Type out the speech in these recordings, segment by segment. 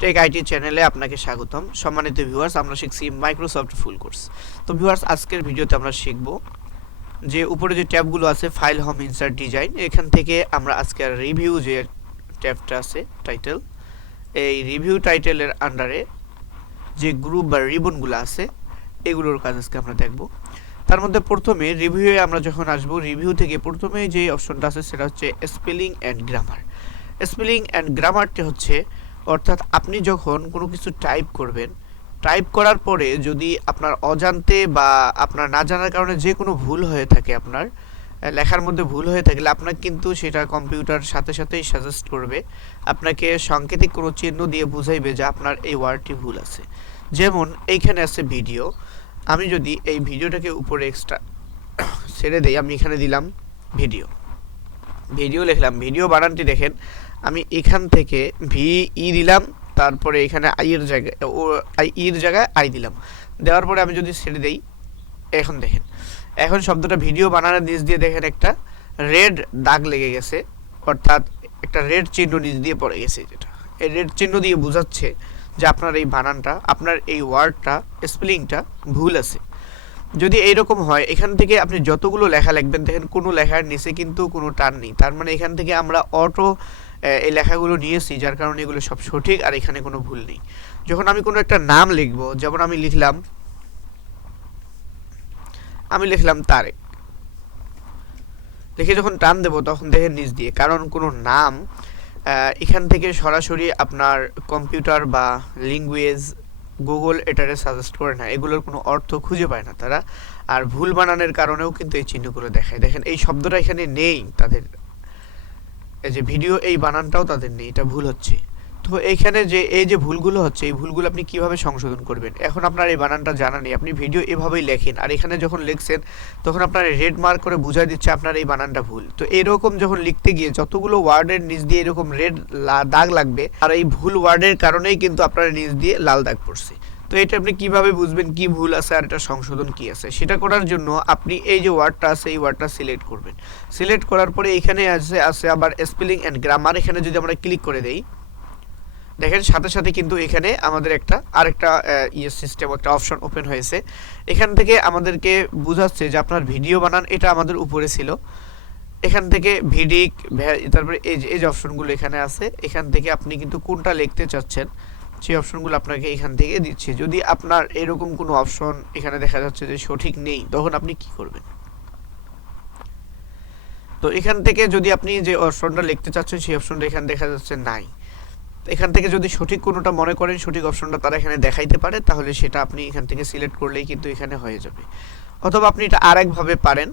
Take IT চ্যানেলে আপনাকে স্বাগতম। সম্মানিত ভিউয়ার্স, আমরা শিখছি মাইক্রোসফট ফুল কোর্স। তো ভিউয়ার্স, আজকের ভিডিওতে আমরা শিখব যে উপরে যে ট্যাবগুলো আছে ফাইল, হোম, ইনসার্ট, ডিজাইন, এখান থেকে আমরা আজকে রিভিউ যে ট্যাবটা আছে টাইটেল, এই রিভিউ টাইটেলের আন্ডারে যে গ্রুপ বা রিবনগুলো আছে এগুলোর কাজ আজকে আমরা দেখব। তার মধ্যে প্রথমে রিভিউয়ে আমরা যখন আসবো, রিভিউ থেকে প্রথমে যে অপশনটা আছে সেটা হচ্ছে spelling and grammar. Spelling and গ্রামারটি হচ্ছে অর্থাৎ আপনি যখন কোনো কিছু টাইপ করবেন, টাইপ করার পরে যদি আপনার অজান্তে বা আপনার না জানার কারণে যে কোনো ভুল হয়ে থাকে, আপনার লেখার মধ্যে ভুল হয়ে থাকলে আপনাকে কিন্তু সেটা কম্পিউটার সাথে সাথেই সাজেস্ট করবে, আপনাকে সাংকেতিক কোনো চিহ্ন দিয়ে বুঝাইবে যে আপনার এই ওয়ার্ডটি ভুল আছে। যেমন এইখানে আছে ভিডিও, আমি যদি এই ভিডিওটাকে উপরে এক্সট্রা ছেড়ে দেই, আমি এখানে দিলাম ভিডিও, ভিডিও লিখলাম, ভিডিও বানানটি দেখেন আমি এখান থেকে ই দিলাম, তারপরে এখানে আইয়ের জায়গায় আই দিলাম, দেওয়ার পরে আমি যদি ছেড়ে দেই, এখন দেখেন এখন শব্দটা ভিডিও বানানোর নিচ দিয়ে দেখেন একটা রেড দাগ লেগে গেছে, অর্থাৎ একটা রেড চিহ্ন নিচ দিয়ে পড়ে গেছে, যেটা এই রেড চিহ্ন দিয়ে বোঝাচ্ছে যে আপনার এই বানানটা, আপনার এই ওয়ার্ডটা, স্পেলিংটা ভুল আছে। যদি এইরকম হয়, এখান থেকে আপনি যতগুলো লেখা লিখবেন দেখেন কোনো লেখার নিচে কিন্তু কোনো টান নেই, তার মানে এখান থেকে আমরা অটো এই লেখাগুলো নিয়েছি, যার কারণে এগুলো সব সঠিক আর এখানে কোনো ভুল নেই। যখন আমি কোনো একটা নাম লিখবো, যেমন আমি লিখলাম তারেক, লিখে যখন টান দেবো তখন দেখেন নিচ দিয়ে, কারণ কোনো নাম এখান থেকে সরাসরি আপনার কম্পিউটার বা ল্যাঙ্গুয়েজ গুগল এটারে সাজেস্ট করে না, এগুলোর কোনো অর্থ খুঁজে পায় না তারা, আর ভুল বানানের কারণেও কিন্তু এই চিহ্নগুলো দেখায়। দেখেন এই শব্দটা এখানে নেই তাদের, এই যে ভিডিও এই বানানটাও তাদের নেই, এটা ভুল হচ্ছে। তো এইখানে যে এই যে ভুলগুলো হচ্ছে, এই ভুলগুলো আপনি কিভাবে সংশোধন করবেন? এখন আপনার এই বানানটা জানা নেই, আপনি ভিডিও এভাবেই লেখেন, আর এখানে যখন লিখছেন তখন আপনার রেড মার্ক করে বুঝাই দিচ্ছে আপনার এই বানানটা ভুল। তো এরকম যখন লিখতে গিয়ে যতগুলো ওয়ার্ডের নিচ দিয়ে এরকম রেড দাগ লাগবে, আর এই ভুল ওয়ার্ডের কারণেই কিন্তু আপনার নিচ দিয়ে লাল দাগ পড়ছে। তো এটা আপনি কিভাবে বুঝবেন কি ভুল আছে আর এটা সংশোধন কি আছে? সেটা করার জন্য আপনি এই যে ওয়ার্ডটা আছে এই ওয়ার্ডটা সিলেক্ট করবেন। সিলেক্ট করার পরে এখানে আছে আবার স্পেলিং অ্যান্ড গ্রামার, এখানে যদি আমরা ক্লিক করে দেই, দেখেন সাথে সাথে কিন্তু এখানে আমাদের আরেকটা সিস্টেম, একটা অপশন ওপেন হয়েছে। এখান থেকে আমাদেরকে বোঝাচ্ছে যে আপনার ভিডিও বানান এটা আমাদের উপরে ছিল, এখান থেকে ভিডিক, তারপরে এই যে অপশনগুলো এখানে আছে, এখান থেকে আপনি কিন্তু কোনটা লিখতে চাচ্ছেন সেই অপশনগুলো আপনাকে এখান থেকে দিচ্ছে। যদি আপনার এরকম কোনো অপশন এখানে দেখা যাচ্ছে যে সঠিক নেই, তখন আপনি কি করবেন? তো এখান থেকে যদি আপনি যে অপশনটা লিখতে চাচ্ছেন সেই অপশনটা এখানে দেখা যাচ্ছে নাই, এখান থেকে যদি সঠিক কোনোটা মনে করেন, সঠিক অপশনটা তারা এখানে দেখাইতে পারে, তাহলে সেটা আপনি এখান থেকে সিলেক্ট করলেই কিন্তু এখানে হয়ে যাবে। অথবা আপনি এটা আরেকভাবে পারেন,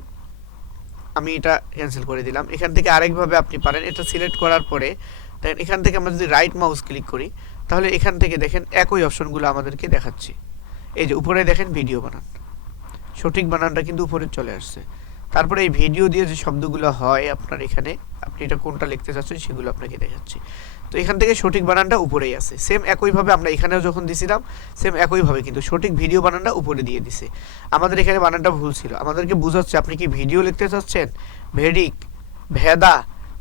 আমি এটা ক্যান্সেল করে দিলাম, এখান থেকে আরেকভাবে আপনি পারেন, এটা সিলেক্ট করার পরে দেখেন এখান থেকে আমরা যদি রাইট মাউস ক্লিক করি, তাহলে এখান থেকে দেখেন একই অপশনগুলো আমাদেরকে দেখাচ্ছে। এই যে উপরে দেখেন ভিডিও বানান, সঠিক বানানটা কিন্তু উপরে চলে আসছে। তারপরে এই ভিডিও দিয়ে যে শব্দগুলো হয় আপনার এখানে, আপনি এটা কোনটা লিখতে চাচ্ছেন সেগুলো আপনাকে দেখাচ্ছে। তো এখান থেকে সঠিক বানানটা উপরেই আছে। সেম একইভাবে আমরা এখানেও যখন দিছিলাম, সেম একইভাবে কিন্তু সঠিক ভিডিও বানানটা উপরে দিয়ে দিছে। আমাদের এখানে বানানটা ভুল ছিল, আমাদেরকে বোঝাচ্ছে আপনি কি ভিডিও লিখতে চাচ্ছেন, ভেডিক, ভেদা,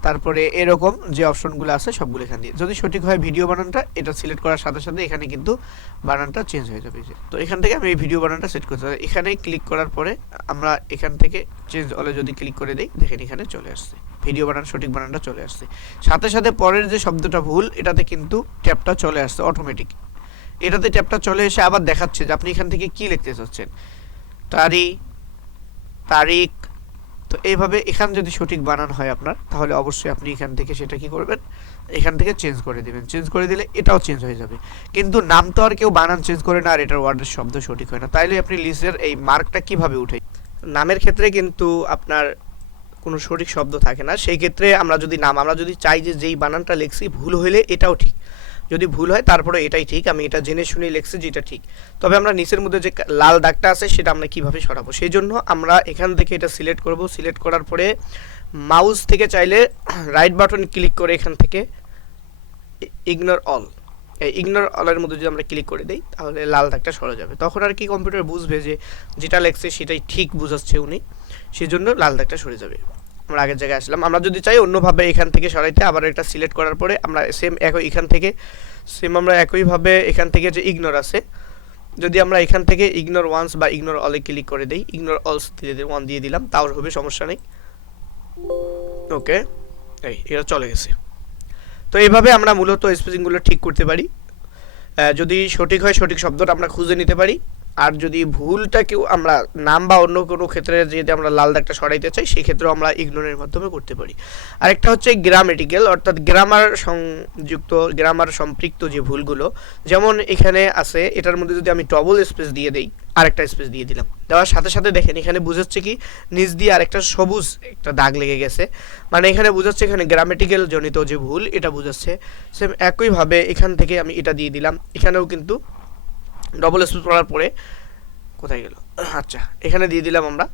তারপরে এরকম যে অপশনগুলো আছে সবগুলো এখানে দিয়ে, যদি সঠিক হয় ভিডিও বানানটা, এটা সিলেক্ট করার সাথে সাথে এখানে কিন্তু বানানটা চেঞ্জ হয়ে যাবে। তো এখান থেকে আমি এই ভিডিও বানানটা সেট করতে পারি, এখানে ক্লিক করার পরে আমরা এখান থেকে চেঞ্জ অলে যদি ক্লিক করে দিই, দেখেন এখানে চলে আসছে ভিডিও বানান, সঠিক বানানটা চলে আসছে। সাথে সাথে পরের যে শব্দটা ভুল, এটাতে কিন্তু ট্যাবটা চলে আসছে অটোমেটিক, এটাতে ট্যাবটা চলে এসে আবার দেখাচ্ছে যে আপনি এখান থেকে কি লিখতে চাচ্ছেন, তারিখ। তো এইভাবে এখান যদি সঠিক বানান হয় আপনার, তাহলে অবশ্যই আপনি এখান থেকে সেটা কি করবেন, এখান থেকে চেঞ্জ করে দিবেন। চেঞ্জ করে দিলে এটাও চেঞ্জ হয়ে যাবে। কিন্তু নাম তো আর কেউ বানান চেঞ্জ করে না, আর এটার ওয়ার্ডের শব্দ সঠিক হয় না, তাইলে আপনি লিস্টের এই মার্কটা কিভাবে উঠাই? নামের ক্ষেত্রে কিন্তু আপনার কোনো সঠিক শব্দ থাকে না, সেই ক্ষেত্রে আমরা যদি চাই যে যেই বানানটা লিখছি ভুল হইলে এটাও ঠিক, যদি ভুল হয় তারপরে এটাই ঠিক, আমি এটা জেনে শুনেই লিখছি যেটা ঠিক, তবে আমরা নিচের মধ্যে যে লাল দাগটা আছে সেটা আমরা কিভাবে সরাবো, সেই জন্য আমরা এখান থেকে এটা সিলেক্ট করব। সিলেক্ট করার পরে মাউস থেকে চাইলে রাইট বাটন ক্লিক করে এখান থেকে ইগনোর অল, এই ইগনোর অলের মধ্যে যদি আমরা ক্লিক করে দিই, তাহলে লাল দাগটা সরে যাবে। তখন আর কি কম্পিউটার বুঝবে যে যেটা লেখছে সেটাই ঠিক বুঝাচ্ছে উনি, সেজন্য লাল দাগটা সরে যাবে। আমরা আগের জায়গায় আসলাম। আমরা যদি চাই অন্যভাবে এখান থেকে সরাইতে, আবার এটা সিলেক্ট করার পরে আমরা সেম এখান থেকে আমরা একইভাবে এখান থেকে যে ইগনোর আছে, যদি আমরা এখান থেকে ইগনোর ওয়ান্স বা ইগনোর অলে ক্লিক করে দেই, ইগনোর অলস দিয়ে ওয়ান দিয়ে দিলাম, তাও হবে, সমস্যা নেই। ওকে, এটা চলে গেছে। তো এইভাবে আমরা মূলত স্পেসিংগুলো ঠিক করতে পারি। যদি সঠিক হয় সঠিক শব্দটা আমরা খুঁজে নিতে পারি, আর যদি ভুলটা কেউ আমরা নাম বা অন্য কোনো ক্ষেত্রে যদি আমরা লাল দাগটা সরাইতে চাই সেই ক্ষেত্রেও আমরা ইগনোরের মাধ্যমে করতে পারি। আরেকটা হচ্ছে গ্রামেটিক্যাল, অর্থাৎ গ্রামার সম্পৃক্ত যে ভুলগুলো, যেমন এখানে আছে, এটার মধ্যে যদি আমি ডবল স্পেস দিয়ে দেই, আরেকটা স্পেস দিয়ে দিলাম, দেওয়ার সাথে সাথে দেখেন এখানে বুঝাচ্ছে কি নিচ দিয়ে আরেকটা সবুজ একটা দাগ লেগে গেছে, মানে এখানে বুঝাচ্ছে এখানে গ্রামেটিক্যাল জনিত যে ভুল এটা বুঝাচ্ছে। সেম একইভাবে এখান থেকে আমি এটা দিয়ে দিলাম, এখানেও কিন্তু ডবল স্পেস পড়ার পরে কোথায় গেল, আচ্ছা এখানে দিয়ে দিলাম আমরা।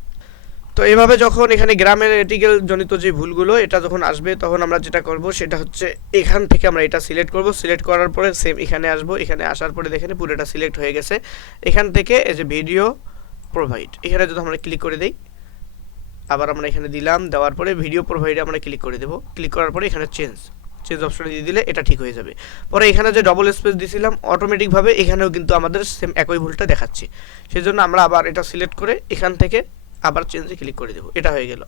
তো এইভাবে যখন এখানে গ্রামেটিক্যাল জনিত যে ভুলগুলো এটা যখন আসবে, তখন আমরা যেটা করব সেটা হচ্ছে এখান থেকে আমরা এটা সিলেক্ট করব, সিলেক্ট করার পরে সেম এখানে আসব, এখানে আসার পরে দেখেন পুরোটা সিলেক্ট হয়ে গেছে। এখান থেকে এই যে ভিডিও প্রোভাইড, এখানে যদি আমরা ক্লিক করে দেই, আবার আমরা এখানে দিলাম, দেওয়ার পরে ভিডিও প্রোভাইডে আমরা ক্লিক করে দেব, ক্লিক করার পরে এখানে চেঞ্জ অপশনে দিয়ে দিলে এটা ঠিক হয়ে যাবে। পরে এখানে যে ডবল স্পেস দিয়েছিলাম অটোমেটিকভাবে এখানেও কিন্তু আমাদের সেম একই ভুলটা দেখাচ্ছে, সেজন্য আমরা আবার এটা সিলেক্ট করে এখান থেকে আবার চেঞ্জে ক্লিক করে দেবো, এটা হয়ে গেল।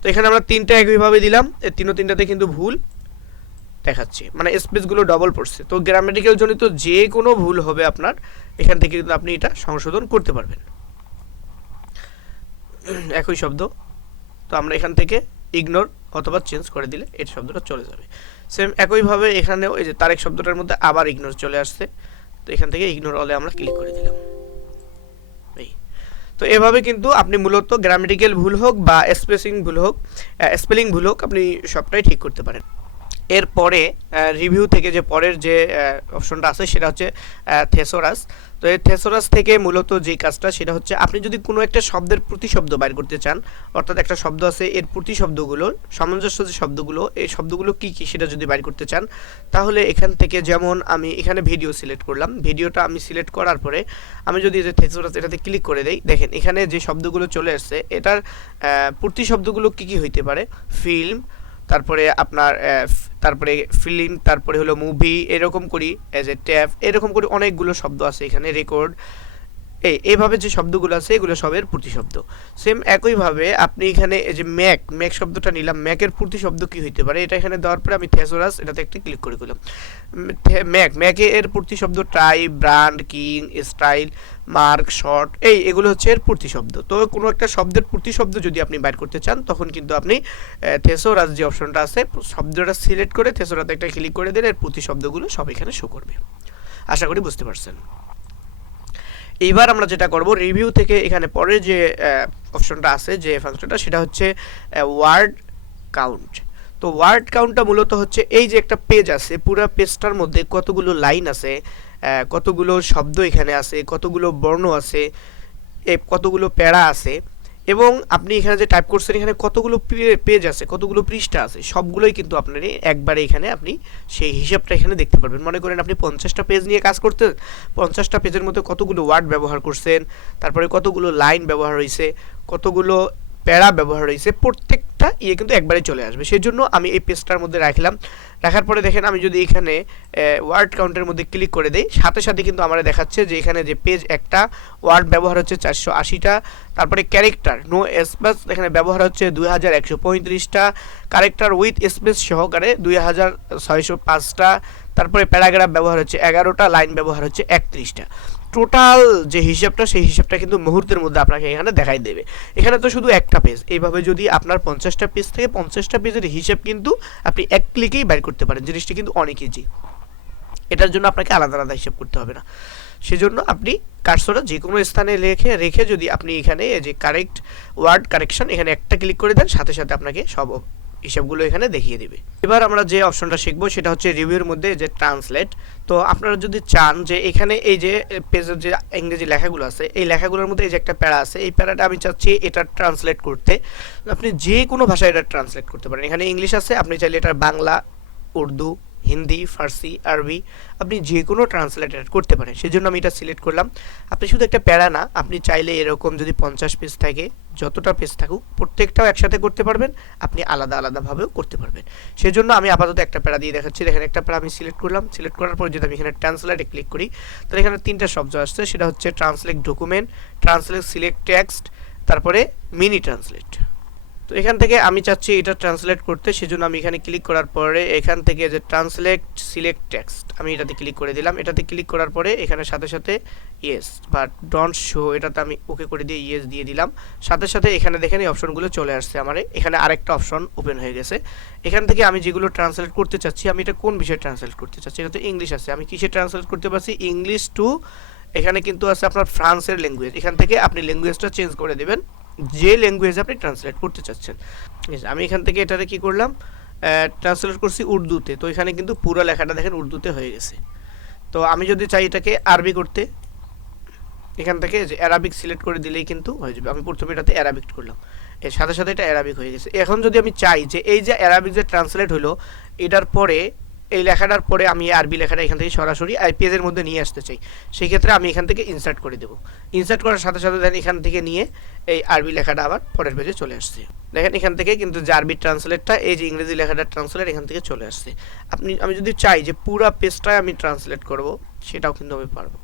তো এখানে আমরা তিনটা একইভাবে দিলাম, এই তিনটাতে কিন্তু ভুল দেখাচ্ছে, মানে স্পেসগুলো ডবল পড়ছে। তো গ্রামেটিক্যাল জনিত যে কোনো ভুল হবে আপনার, এখান থেকে কিন্তু আপনি এটা সংশোধন করতে পারবেন। একই শব্দ, তো আমরা এখান থেকে ইগনোর অথবা চেঞ্জ করে দিলে এই শব্দটা চলে যাবে। সেম একইভাবে এখানেও এই যে তারেক শব্দটার মধ্যে আবার ইগনোর চলে আসছে, তো এখান থেকে ইগনোর অলে আমরা ক্লিক করে দিলাম। তো এভাবে কিন্তু আপনি মূলত গ্রামেটিক্যাল ভুল হোক বা স্পেলিং ভুল হোক আপনি সবটাই ঠিক করতে পারেন। এরপরে রিভিউ থেকে যে পরের যে অপশনটা আছে সেটা হচ্ছে থেসোরাস। তো এই থেসোরাস থেকে মূলত যে কাজটা সেটা হচ্ছে, আপনি যদি কোনো একটা শব্দের প্রতিশব্দ বাইর করতে চান, অর্থাৎ একটা শব্দ আছে এর প্রতিশব্দগুলো, সামঞ্জস্য যে শব্দগুলো, এই শব্দগুলো কি কি সেটা যদি বাইর করতে চান, তাহলে এখান থেকে, যেমন আমি এখানে ভিডিও সিলেক্ট করলাম, ভিডিওটা আমি সিলেক্ট করার পরে আমি যদি যে থেসোরাস এটাতে ক্লিক করে দেই, দেখেন এখানে যে শব্দগুলো চলে আসছে এটার প্রতিশব্দগুলো কি কি হইতে পারে, ফিল্ম, তারপরে আপনার তারপরে ফিল্ম, তারপরে হলো মুভি, এরকম করি এজ এ ট্যাব, এরকম করে অনেকগুলো শব্দ আছে এখানে, রেকর্ড, এইভাবে যে শব্দগুলো আছে এগুলো সবের প্রতিশব্দ। সেম একইভাবে আপনি এখানে এই যে ম্যাক শব্দটা নিলাম, ম্যাকের প্রতিশব্দ কি হইতে পারে, এটা এখানে দেওয়ার পরে আমি থেসোরাস এটাতে একটা ক্লিক করে দিলাম। ম্যাকে এর প্রতিশব্দ try, brand, king, style, mark, short, এগুলো হচ্ছে এর প্রতিশব্দ। তো কোনো একটা শব্দের প্রতিশব্দ যদি আপনি বাইর করতে চান, তখন কিন্তু আপনি থেসোরাস যে অপশনটা আছে, শব্দটা সিলেক্ট করে থেসোরাসে একটা ক্লিক করে দিলে এর প্রতিশব্দগুলো সব এখানে শো করবে। আশা করি বুঝতে পারছেন। এইবার আমরা যেটা করব, রিভিউ থেকে এখানে পরে যে অপশনটা আছে, যে ফাংশনটা, সেটা হচ্ছে ওয়ার্ড কাউন্ট। তো ওয়ার্ড কাউন্টটা মূলত হচ্ছে এই যে একটা পেজ আছে, পুরো পেজটার মধ্যে কতগুলো লাইন আছে, কতগুলো শব্দ এখানে আছে, কতগুলো বর্ণ আছে, কতগুলো প্যারা আছে, এবং আপনি এখানে যে টাইপ করছেন এখানে কতগুলো পেজ আছে, কতগুলো পৃষ্ঠা আছে, সবগুলোই কিন্তু আপনার একবারে এখানে আপনি সেই হিসাবটা এখানে দেখতে পারবেন। মনে করেন আপনি 50টা পেজ নিয়ে কাজ করতেন, 50টা পেজের মধ্যে কতগুলো ওয়ার্ড ব্যবহার করছেন, তারপরে কতগুলো লাইন ব্যবহার হয়েছে, কতগুলো প্যারা ব্যবহার হয়েছে, প্রত্যেকটা কিন্তু একবারে চলে আসবে। সেই জন্য আমি এই পেজটার মধ্যে রাখলাম, রাখার পরে দেখেন আমি যদি এখানে ওয়ার্ড কাউন্টের মধ্যে ক্লিক করে দেই, সাথে সাথে কিন্তু আমার দেখাচ্ছে যে এখানে যে পেজ একটা, ওয়ার্ড ব্যবহার হচ্ছে 480টা, তারপরে ক্যারেক্টার নো স্পেস এখানে ব্যবহার হচ্ছে 2135টা, ক্যারেক্টার উইথ স্পেস সহকারে 2605টা, তারপরে প্যারাগ্রাফ ব্যবহার হচ্ছে 11টা, লাইন ব্যবহার হচ্ছে 31টা। টোটাল যে হিসাবটা, সেই হিসাবটা কিন্তু মুহূর্তের মধ্যে আপনাকে এখানে দেখাই দেবে। এখানে তো শুধু একটা পেজ, এইভাবে যদি আপনার 50টা পেজ থেকে 50টা পেজের হিসাব কিন্তু আপনি এক ক্লিকেই বাইর করতে পারেন। জিনিসটা কিন্তু অনেক ইজি, এটার জন্য আপনাকে আলাদা আলাদা হিসাব করতে হবে না। সেজন্য আপনি কার্সরটা যে কোনো স্থানে রেখে যদি আপনি এখানে যে কারেক্ট ওয়ার্ড কারেকশন এখানে একটা ক্লিক করে দেন, সাথে সাথে আপনাকে সব হিসাবগুলো এখানে দেখিয়ে দিবে। এবার আমরা যে অপশনটা শিখবো সেটা হচ্ছে রিভিউর মধ্যে যে ট্রান্সলেট। তো আপনারা যদি চান যে এখানে এই যে পেজের যে ইংরেজি লেখাগুলো আছে, এই লেখাগুলোর মধ্যে এই যে একটা প্যারা আছে, এই প্যারাটা আমি চাচ্ছি এটা ট্রান্সলেট করতে, আপনি যে কোনো ভাষায় এটা ট্রান্সলেট করতে পারেন। এখানে ইংলিশ আছে, আপনি চাইলে এটা বাংলা, উর্দু, হিন্দি, ফার্সি, আরবি, আপনি যে কোনো ট্রান্সলেট করতে পারেন। সেজন্য আমি এটা সিলেক্ট করলাম। আপনি শুধু একটা প্যারা না, আপনি চাইলে এরকম যদি 50 পেজ থাকে, যতটা পেজ থাকুক প্রত্যেকটাও একসাথে করতে পারবেন, আপনি আলাদা আলাদাভাবেও করতে পারবেন। সেজন্য আমি আপাতত একটা প্যারা দিয়ে দেখাচ্ছি। দেখেন একটা প্যারা আমি সিলেক্ট করলাম। সিলেক্ট করার পর যদি আমি এখানে ট্রান্সলেটে ক্লিক করি, তাহলে এখানে 3টা শব্দ আসছে, সেটা হচ্ছে translate document, translate select text, তারপরে মিনি ট্রান্সলেট। তো এখান থেকে আমি চাচ্ছি এটা ট্রান্সলেট করতে, সেজন্য আমি এখানে ক্লিক করার পরে এখান থেকে যে ট্রান্সলেট সিলেক্ট টেক্সট, আমি এটাতে ক্লিক করে দিলাম। এটাতে ক্লিক করার পরে এখানে সাথে সাথে ইয়েস বা ডোন্ট শো, এটাতে আমি ওকে করে দিয়ে ইয়েস দিয়ে দিলাম। সাথে সাথে এখানে দেখেন এই অপশনগুলো চলে আসছে আমার। এখানে আরেকটা অপশন ওপেন হয়ে গেছে। এখান থেকে আমি যেগুলো ট্রান্সলেট করতে চাচ্ছি, আমি এটা কোন বিষয়ে ট্রান্সলেট করতে চাচ্ছি, এটা তো ইংলিশ আছে, আমি কিসে ট্রান্সলেট করতে পারছি, ইংলিশ টু, এখানে কিন্তু আছে আপনার ফ্রান্সের ল্যাঙ্গুয়েজ। এখান থেকে আপনি ল্যাঙ্গুয়েজটা চেঞ্জ করে দেবেন যে ল্যাঙ্গুয়েজে আপনি ট্রান্সলেট করতে চাচ্ছেন। আমি এখান থেকে এটাতে কি করলাম, ট্রান্সলেট করছি উর্দুতে। তো এখানে কিন্তু পুরো লেখাটা দেখেন উর্দুতে হয়ে গেছে। তো আমি যদি চাই এটাকে আরবি করতে, এখান থেকে যে অ্যারাবিক সিলেক্ট করে দিলেই কিন্তু হয়ে যাবে। আমি প্রথমে এটাতে অ্যারাবিক করলাম, এর সাথে সাথে এটা অ্যারাবিক হয়ে গেছে। এখন যদি আমি চাই যে এই যে অ্যারাবিক যে ট্রান্সলেট হলো, এটার পরে এই লেখাটার পরে আমি আরবি লেখাটা এখান থেকে সরাসরি পেজের মধ্যে নিয়ে আসতে চাই, সেই ক্ষেত্রে আমি এখান থেকে ইনসার্ট করে দেবো। ইনসার্ট করার সাথে সাথে দেন এখান থেকে নিয়ে এই আরবি লেখাটা আবার পরের পেজে চলে আসছে। দেখেন এখান থেকে কিন্তু যে আরবি ট্রান্সলেটটা, এই যে ইংরেজি লেখাটার ট্রান্সলেট এখান থেকে চলে আসছে। আমি যদি চাই যে পুরো পেজটাই আমি ট্রান্সলেট করব, সেটাও কিন্তু আমি পারবো।